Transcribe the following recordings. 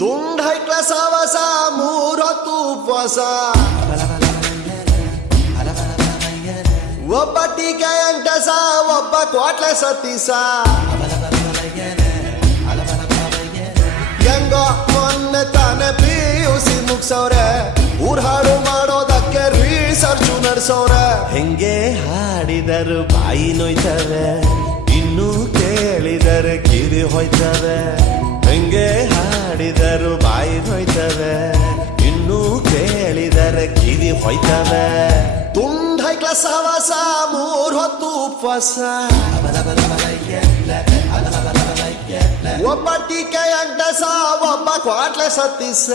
ತುಂಡ್ high class ಆವಾಸ ಮೂರೊತ್ತು ಉಪವಾಸ ಒಬ್ಬ ಟೀಕೆ ಅಂಟಸ ಒಬ್ಬ ಕ್ವಾಟ್ಲೆ ಸತೀಸ ಹೆಂಗೋ ಮೊನ್ನೆ ತಾನೆ PUC ಮುಗ್ಸವ್ರೆ ಊರ್ ಹಾಡು ಮಾಡೋದಕ್ಕೆ ರಿಸರ್ಚ್ ನಡ್ಸವ್ರೆ ಹೆಂಗೆ ಹಾಡಿದರು ಬಾಯಿ ನೋಯ್ತವೆ ಇನ್ನು ಕೇಳಿದರೆ ಕಿವಿ ಹೋಯ್ತವೆ ಹೆಂಗೆ ಹಾಡಿದರು ಬಾಯಿ ನೋಯ್ತವೆ ಇನ್ನು ಕೇಳಿದರೆ ಕಿವಿ ಹೋಯ್ತವೆ ತುಂಡ್ ಹೈ ಕ್ಲಾಸ್ ಆವಾಸ ಮೂರ್ ಹೊತ್ತು ಉಪವಾಸ ಒಬ್ಬ ಟೀಕೆ ಅಂಟಸ ಒಬ್ಬ ಕ್ವಾಟ್ಲೆ ಸತೀಸ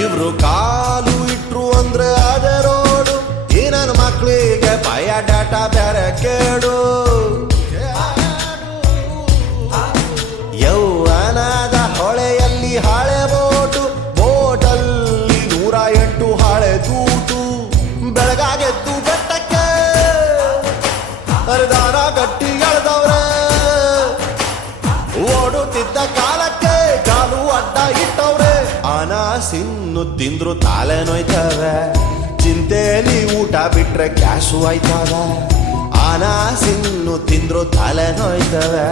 ಇವ್ರು ಕಾಲು ಇಟ್ರು ಅಂದ್ರೆ ಅದೇ ರೋಡು ಈ ನನ್ನ ಮಕ್ಕಳಿಗೆ ಭಯ ಡಾಟಾ ಬೇರೆ ಕೇಡು ಯೌವನದ ಹೊಳೆಯಲ್ಲಿ ಹಾಳೆ ಬೋಟಲ್ಲಿ 108 ಹಾಳೆ ತೂಟು ಬೆಳಗಾಗೆದ್ದು ಬೆಟ್ಟಕ್ಕೆ ಹರಿದಾರ ಗಟ್ಟಿ ಎಳೆದವ್ರೆ ಓಡುತ್ತಿದ್ದ ಕಾಲಕ್ಕೆ ಕಾಲು ಅಡ್ಡ ಇಟ್ಟವ್ರೆ ಅನಾಸಿನ್ನು ತಿಂದ್ರು ತಾಲೆ ನೋಯ್ತವೆ ಚಿಂತೆಲಿ ಊಟ ಬಿಟ್ರೆ ಕ್ಯಾಶು ಆಯ್ತವ ಅನಾಸಿನ್ನು ತಿಂದ್ರು ತಾಲೆ ನೋಯ್ತವೆ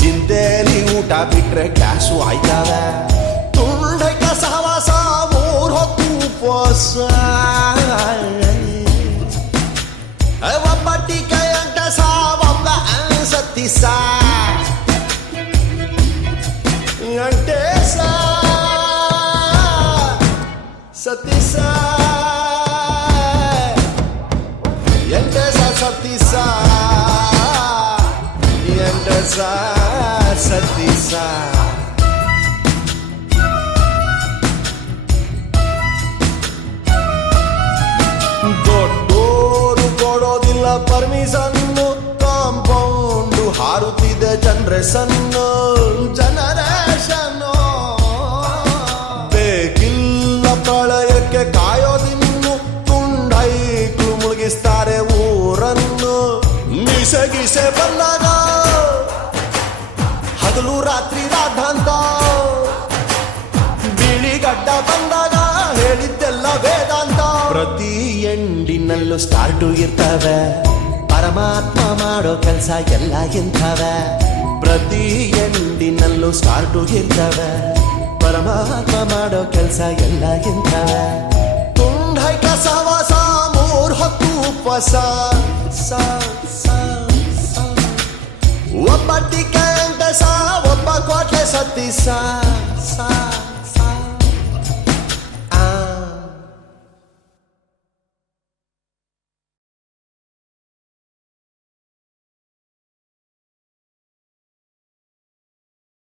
ಚಿಂತೆಲಿ ಊಟ ಬಿಟ್ರೆ ಕ್ಯಾಶು ಆಯ್ತವೆ ತುಂಡೈಕ ಸಹವಾಸ ಮೂರ್ ಹೊತ್ತು ಉಪವಾಸ ಒಬ್ಬ ಟೀಕೆ ಅಂಟಸ ಒಬ್ಬ ಸತೀಸ ಅಂಟೇಸ ಸತೀಸ ಎಂಟೇಸ ಸತೀಸ ಎಂಟೇಸ ಸತೀಸ ದೊಡ್ಡೋರು ಕೊಡೋದಿಲ್ಲ ಪರ್ಮಿಷನ್ನು ಕಾಂಪೌಂಡು ಹಾರುತ್ತಿದೆ ಜನರೇಷನ್ನು ಬೇಕಿಲ್ಲ ಪ್ರಳಯಕ್ಕೆ ಕಾಯೋದಿನ್ನು ತುಂಡೈಕ್ಳು ಮುಳುಗಿಸ್ತಾರೆ ಊರನ್ನು ಮೀಸೆ ಬಂದಾಗ ಹಗಲು ರಾತ್ರಿ ರಾಧಾಂತ ಬಿಳಿಗಡ್ಡ ಬಂದಾಗ ಹೇಳಿದ್ದೆಲ್ಲ ವೇದಾಂತ ಪ್ರತಿ ಎಂಡಿನಲ್ಲೂ ಸ್ಟಾರ್ಟು ಇರ್ತವೆ ಪರಮಾತ್ಮ ಮಾಡೋ ಕೆಲಸ ಎಲ್ಲ ಇಂಥವೆ ಪ್ರತಿ ಎಂಡಿನಲ್ಲೂ ಸ್ಟಾರ್ಟು ಇರ್ತವೆ ಪರಮಾತ್ಮ ಮಾಡೋ ಕೆಲಸ ಎಲ್ಲ ಇಂಥವೆ ತುಂಡ್ ಹೈ ಕ್ಲಾಸ್ ಆವಾಸ ಮೂರ್ ಹೊತ್ತು ಉಪವಾಸ ಒಬ್ಬ ಟೀಕೆ ಅಂಟಸ ಒಬ್ಬ ಕ್ವಾಟ್ಲೆ ಸತೀಸ